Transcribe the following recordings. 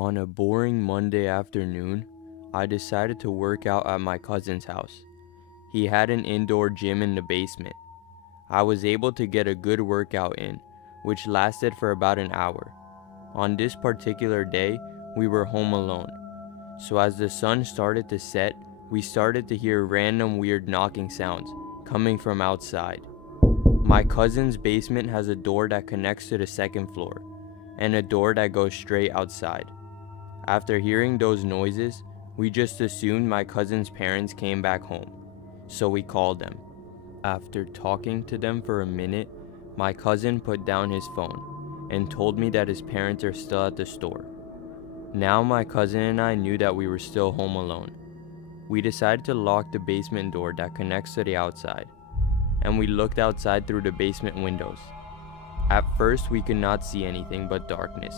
On a boring Monday afternoon, I decided to work out at my cousin's house. He had an indoor gym in the basement. I was able to get a good workout in, which lasted for about an hour. On this particular day, we were home alone. So as the sun started to set, we started to hear random weird knocking sounds coming from outside. My cousin's basement has a door that connects to the second floor, and a door that goes straight outside. After hearing those noises, we just assumed my cousin's parents came back home, so we called them. After talking to them for a minute, my cousin put down his phone and told me that his parents are still at the store. Now my cousin and I knew that we were still home alone. We decided to lock the basement door that connects to the outside, and we looked outside through the basement windows. At first we could not see anything but darkness,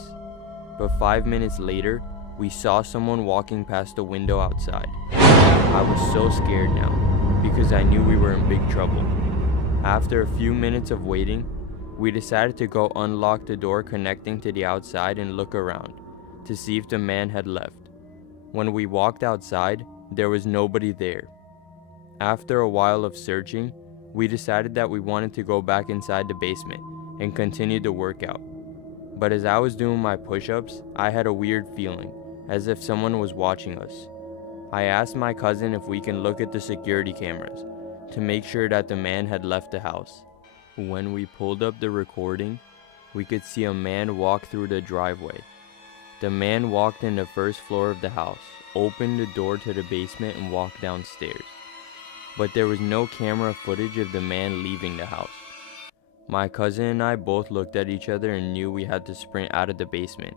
but 5 minutes later, we saw someone walking past the window outside. I was so scared now, because I knew we were in big trouble. After a few minutes of waiting, we decided to go unlock the door connecting to the outside and look around to see if the man had left. When we walked outside, there was nobody there. After a while of searching, we decided that we wanted to go back inside the basement and continue the workout. But as I was doing my push-ups, I had a weird feeling, as if someone was watching us. I asked my cousin if we can look at the security cameras to make sure that the man had left the house. When we pulled up the recording, we could see a man walk through the driveway. The man walked in the first floor of the house, opened the door to the basement and walked downstairs. But there was no camera footage of the man leaving the house. My cousin and I both looked at each other and knew we had to sprint out of the basement.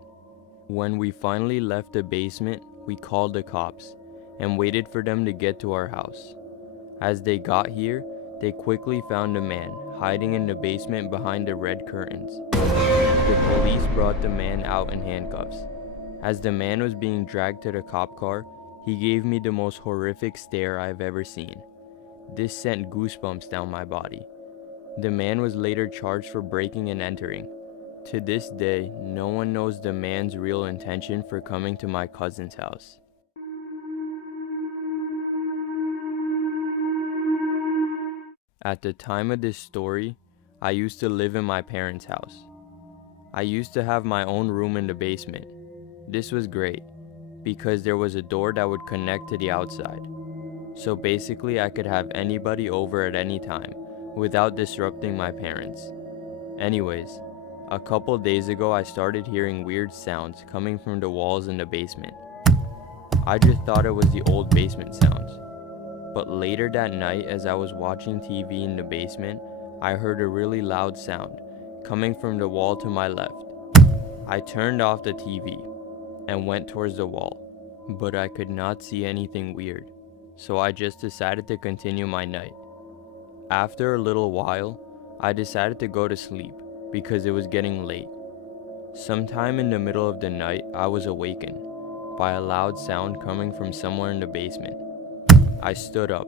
When we finally left the basement, we called the cops and waited for them to get to our house. As they got here, they quickly found a man hiding in the basement behind the red curtains. The police brought the man out in handcuffs. As the man was being dragged to the cop car, he gave me the most horrific stare I've ever seen. This sent goosebumps down my body. The man was later charged for breaking and entering. To this day, no one knows the man's real intention for coming to my cousin's house. At the time of this story, I used to live in my parents' house. I used to have my own room in the basement. This was great, because there was a door that would connect to the outside. So basically I could have anybody over at any time, without disrupting my parents. Anyways, a couple days ago I started hearing weird sounds coming from the walls in the basement. I just thought it was the old basement sounds. But later that night, as I was watching TV in the basement, I heard a really loud sound coming from the wall to my left. I turned off the TV and went towards the wall, but I could not see anything weird, so I just decided to continue my night. After a little while, I decided to go to sleep because it was getting late. Sometime in the middle of the night, I was awakened by a loud sound coming from somewhere in the basement. I stood up,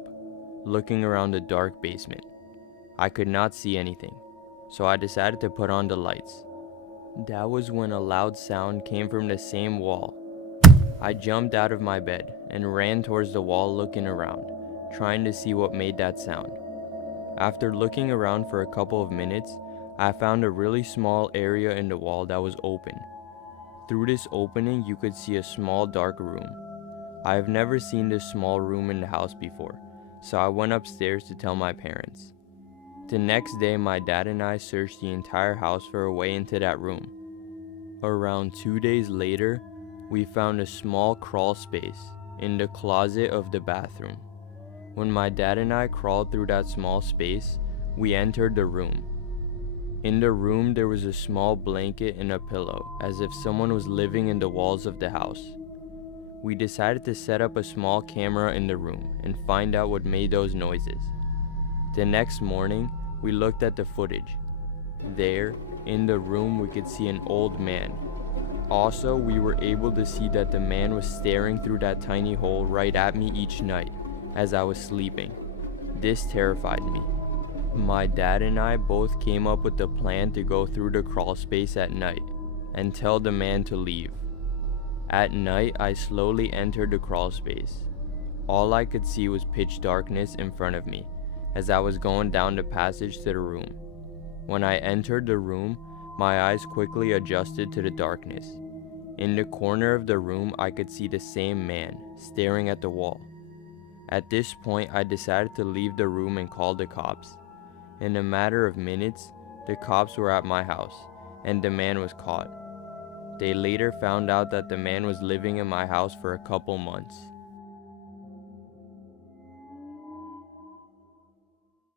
looking around the dark basement. I could not see anything, so I decided to put on the lights. That was when a loud sound came from the same wall. I jumped out of my bed and ran towards the wall looking around, trying to see what made that sound. After looking around for a couple of minutes, I found a really small area in the wall that was open. Through this opening, you could see a small dark room. I have never seen this small room in the house before, so I went upstairs to tell my parents. The next day, my dad and I searched the entire house for a way into that room. Around 2 days later, we found a small crawl space in the closet of the bathroom. When my dad and I crawled through that small space, we entered the room. In the room, there was a small blanket and a pillow, as if someone was living in the walls of the house. We decided to set up a small camera in the room and find out what made those noises. The next morning, we looked at the footage. There, in the room, we could see an old man. Also, we were able to see that the man was staring through that tiny hole right at me each night as I was sleeping. This terrified me. My dad and I both came up with the plan to go through the crawl space at night and tell the man to leave. At night, I slowly entered the crawl space. All I could see was pitch darkness in front of me as I was going down the passage to the room. When I entered the room, my eyes quickly adjusted to the darkness. In the corner of the room, I could see the same man staring at the wall. At this point, I decided to leave the room and call the cops. In a matter of minutes, the cops were at my house, and the man was caught. They later found out that the man was living in my house for a couple months.